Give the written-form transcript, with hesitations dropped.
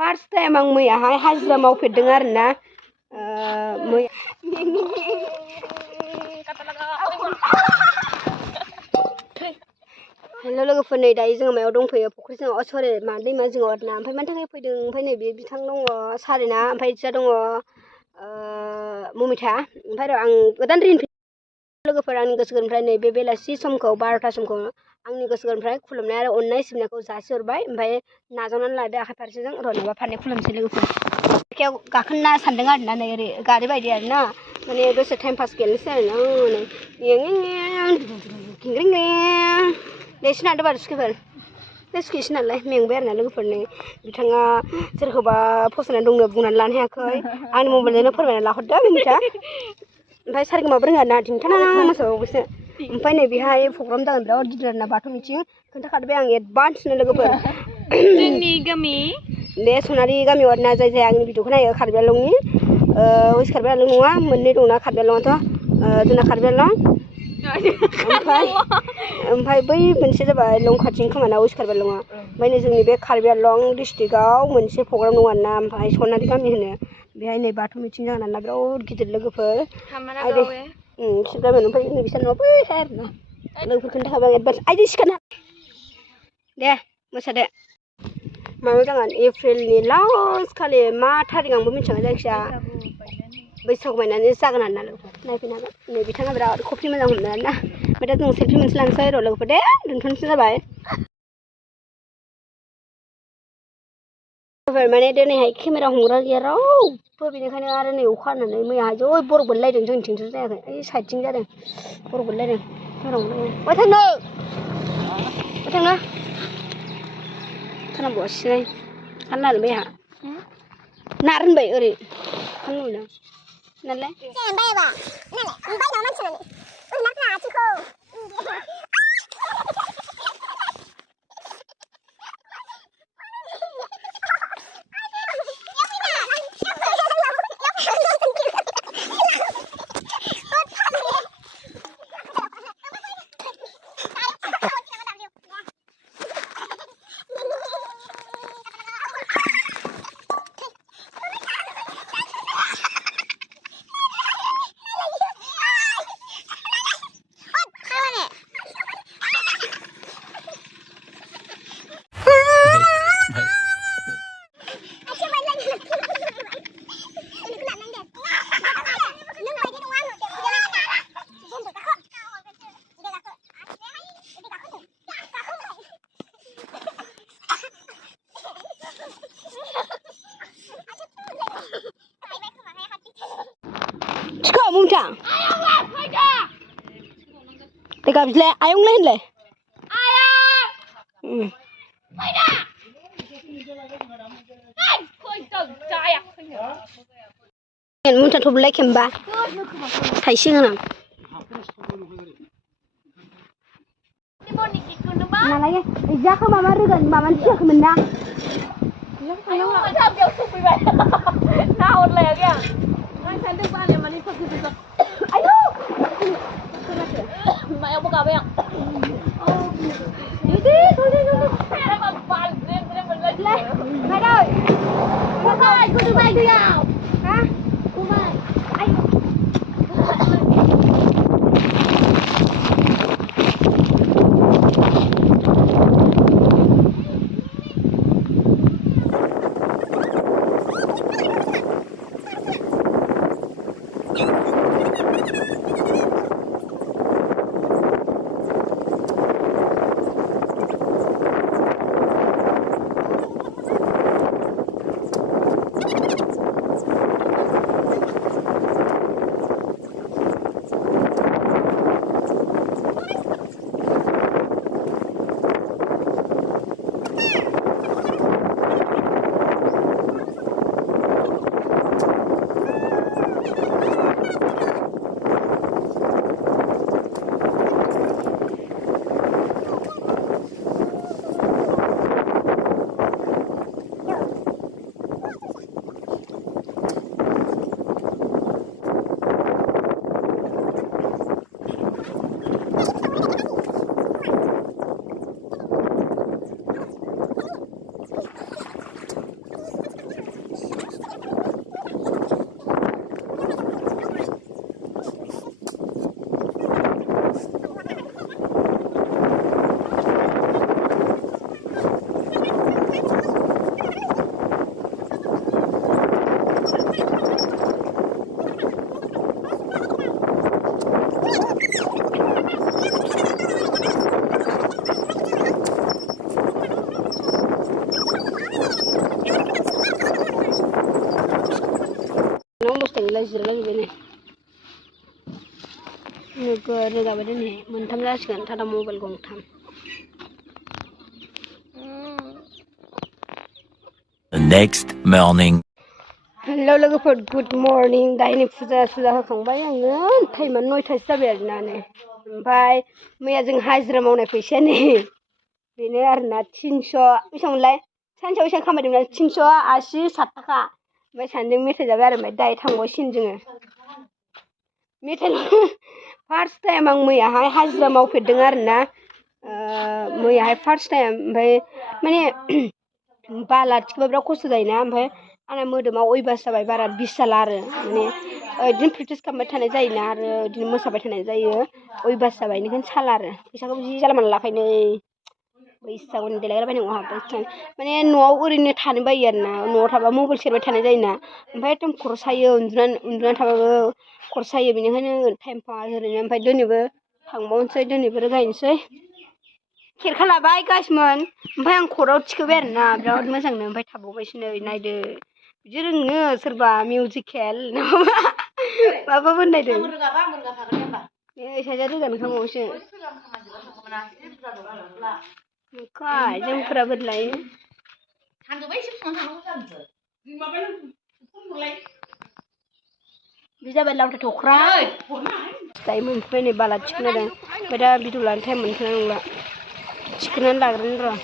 First time आं मैयाहाय हाजिरा मावफेरदों आरोना मैया हेल' लोगोफोर नै दायो जोङो मायाव दंफैयो फुख्रि जिङाव सरि मा दैमा जिङाव आरोना ओमफ्राय मानि थाखाय फैदों ओमफ्राय नै बे बिथां दङ सारेना ओमफ्राय जा दङ ममिथा ओमफ्राय र' आं गोदान लोगोफोर आंनि गोसो गोरबोनिफ्राय नैबे बेलासि समखौ 12ता समखौ आंनि गोसो गोरबोनिफ्राय खुलुमनाय आरो अननाय सिबिनायखौ जासिहरबाय ओमफ्राय नाजावनानै लादो आखाइ फारसेजों र' नङाबा फारनै खुलुमसै लोगोफोर आखायाव गाखोना सानदों आरोना नै ओरै गारि बायदि आरोना माने दसे टाइम पास गेलेनोसै आरोना दे सिनायदो बारु सुखिफोर बे सुखिसो नालाय मेंबाय आरोना लोगोफोरनि बिथाङा सोरखौबा फसायनानै दंनो बुंनानै लानो हायाखै आंनि मबाइलजोंनो फोरमायना लाहरदों मिथिया ओमफ्राय सारगोमाबो रोङा ना दिन्थाना मोसाबावोसो ओमफ्राय नै बेहाय प्रग्राम जागोन बिराद गिदिर आरोना बाथौ मिथिं खोन्थाखादों आं एडभान्सनो लोगोफोर जोंनि गामि बे सनारि गामियाव आरोना जाय आंनि भिडिअखौ नायो कार्बि आंलंनि वेस्ट कार्बि आंलं नङा मोननै दंना कार्बि आंलंआथ' जोंना कार्बि आंलं ओमफ्राय बै मोनसे जाबाय लंखाथिं खोमाना वेस्ट कार्बि आंलंआ ओमफ्राय नै जोंनि बे कार्बि आंलं डिस्ट्रिक्टआव मोनसे प्रग्राम दं आरोना ओमफ्राय सनारि गामि होनो बेहाय नै बाथौ मिथिं जागोन आरोना बिराद गिदिर लोगोफोर बिसोर गामियाव ओमफ्राय नै बिसोर न'आ बैहाय आरोना लोगोफोर खोन्थाखाबाय एडभान्स आइदि सिखारना दे मोसादो माबायाव जागोन एप्रिलनि लास्ट खालि मा थारिख आंबो मिथिया जायखिया बैसागु बायनानै जागोन आरोना लोगोफोर नायफैनो हागोन नै बिथाङा बिराद कफि मोजां मोनो आरोना ओमफ्राय दा जों सेल्फि मोनसे लानोसै र' लोगोफोर दे दोनथ'नोसै जाबाय माने दिनैहाय केमेरा हमग्रा गैया रावबो बेनिखायनो आरो नै अखा हानानै मैयाहाय जै बरफ गोलैलायदों जोंनिथिंथ' जायाखै ओइ साइडथिं जादों बरफ गोलैलायदों बहा थांनो खालामबावासै खालामनानै बैहा नार होनबाय ओरै खालामनो नालाय Mungta. Teka bisle ayong lain le. Ayong. Maida. Ay, koi tong caya. Mungta to black and ba. Taising na. Nah lagi, ijak mama rigan, mama siak menda. Ayo, macam jauh supi bay. Nah, on lagi ya. Saya tu balik mana ni pergi tu. Ayo. Mak yang buka bayang. Ini, tolong. Saya nak balik, saya balik. Mai đâu? Kumai, kudu mai tu ya. Hah? Kumai. Ayo. नों दसथानि लाजिरला जोब्बाय नोगोर रोगाबाय दिनै मोनथाम जासिगोन Tata mobile गंथाम The next morning. Hello लोगोफोर good morning दाहिने फुजा होखांबाय आङो टाइमा 9थासो जाबाय आरोना नै ओमफ्राय मैया जों हाजिरा मावनाय फैसाया नै बेनो आरोना 300 बेसेबांमोनलाय सानसेयाव बेसेबां खामायदोंमोन 380 7 थाखा ओमफ्राय सानैजों मेथाइ जाबाय आरो ओमफ्राय दायो थांबावसिगोन जोङो मेथाइ फार्स्ट टाइम आं मैयाहाय हाजिरा मावफेरदों आरोना मैयाहाय फार्स्ट टाइम ओमफ्राय माने बाला थिखोबा बिराद खस्थ' जायोना ओमफ्राय आंना मोदोमा अयभास जाबाय बारा बिस जाला आरो माने बिदिनो प्रेक्टिस खालामबाय थानाय जायोना आरो बिदिनो मोसाबाय थानाय जायो अयभास जाबाय बेनिखायनो साला आरो फैसाखौ जि जाला माला लाखायनो बैसागुनि देलायलाबायनांगौ आंहा माने न'आव ओरैनो थानो बायो आरोना न'आव थाबा मबाइल सेरबाय थानाय जायोना ओमफ्राय एकदम खर' सायो उन्दुनानै थाबाबो खर' सायो बेनिखायनो टाइम पास ओरैनो ओमफ्राय दिनैबो थांबावनोसै दिनैबो रोगाहैनोसै खेरखा लाबाय गासमोन ओमफ्राय आं खर'आव थिखोबाय आरोना बिराद मोजांनो ओमफ्राय थाबावबायसो नै नायदो बिदि रोङो सोरबा मिउजिकेल माबा बनायदों साइडआ रोगानो खांबावसो जोंफोरा बोरै लायो बे जाबाय लावथा थख्रा दायो मोनफैबाय नै बाला थिखोनादों ओमफ्राय दा भिडिअ लानो टाइम मोनथ'नाय नंला थिखोनानै लाग्रोनि र'